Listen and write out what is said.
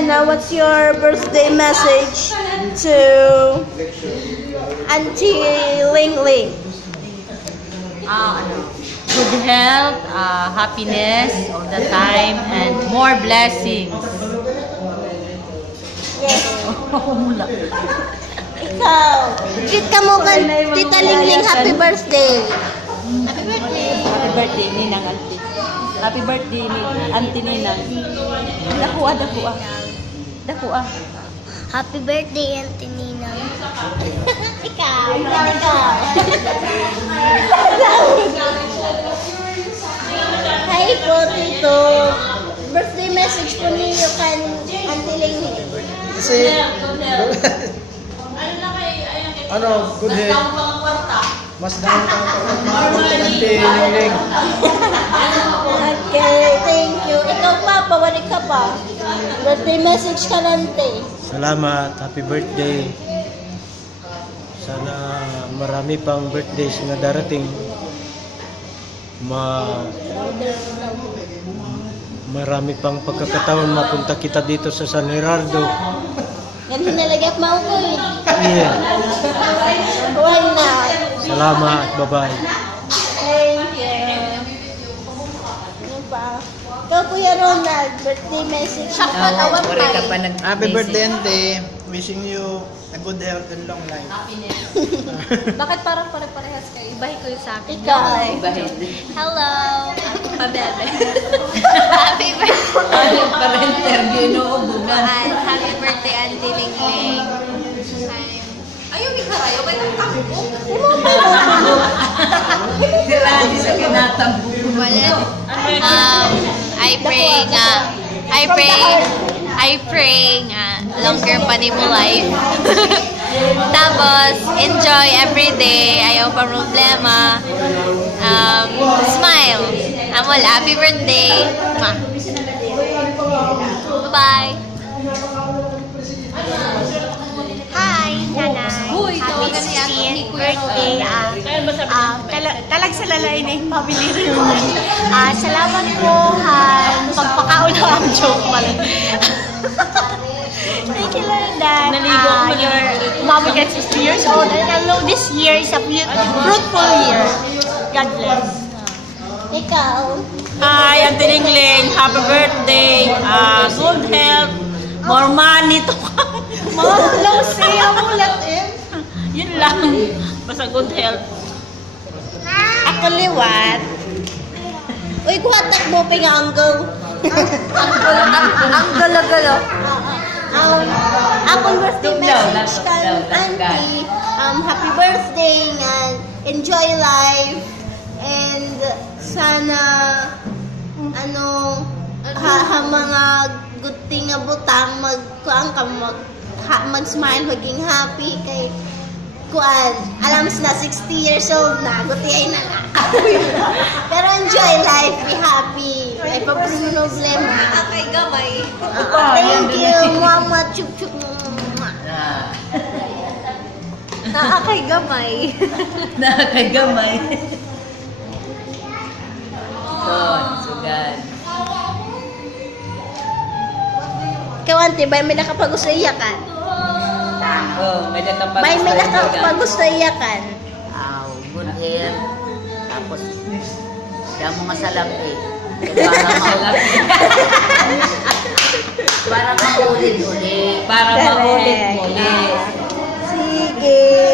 Hannah, what's your birthday message to Auntie Ling Ling? Good health, happiness all the time, and more blessings. Yes. Ikaw, treat ka mo kan Tita Ling Ling, happy birthday. Happy birthday. Happy birthday, Ninang Auntie. Happy birthday, Auntie Ninang. Dakuha. Happy birthday, Auntie Nina. Ikaw. Hi po, Tito. Birthday message po ninyo kan Auntie Ling Ling. Kasi, good health. Mas down ka Auntie Ling Ling. Okay, thank you. Ikaw pa, pawalik ka pa. Birthday message ka nante. Salamat. Happy birthday. Sana marami pang birthdays na darating. Marami pang pagkakataon mapunta kita dito sa San Gerardo. Yan hinalagay at maukoy. Yeah. Why not? Salamat. Bye-bye. Thank you. Ano pa? Ikaw, Kuya Ronald, birthday message. Happy birthday, Auntie. Wishing you a good health and long life. Bakit parang pare-parehas kayo? Ibahin ko yung sa akin. Ikaw. Hello! Pabebe. Happy birthday! Pa-interview no, bugan. Happy birthday, Auntie Ling Ling. Ayaw, may karayo. May nagtampo. Sila, hindi sa kinatampo. I pray nga longer pa ni mo life. Tapos, enjoy every day. Ayaw pa problema. Smile. Amol, happy birthday. Bye-bye. Hi, Nanay. Happy 16th birthday. Talag sa lalay na yung family reunion. Salamat po, Han. Pagpakaon na ang joke pala. Thank you, Lord, your mom gets 60 years old. And I know this year is a fruitful year. God bless. Ikaw. Hi, Auntie Ling Ling. Happy birthday. Good health. More money to Malaw siya mo latin. Yun lang. Basta good health. Ako liwat. Uy, kuhatak mo pinganggol. Ang galo-galo. Akong birthday message kan Auntie. Happy birthday nga. Enjoy life. And sana mga good thing nga butang mag-smile, maging happy kay kuan. Alam na 60 years old na, gutiyay na nga. Pero enjoy life, be happy. Ay problema. Kay gamay. Thank you, mama. Chup-chup. Kay gamay. Nakakagamay. Sugan. Ikaw, Auntie, may nakapag-usayakan? May nakapag-usayakan. May nakapag-usayakan? Good health. Tapos, kaya mo nga salapi. Para maulapi. Para maulit-ulit. Para maulit-ulit. Sige.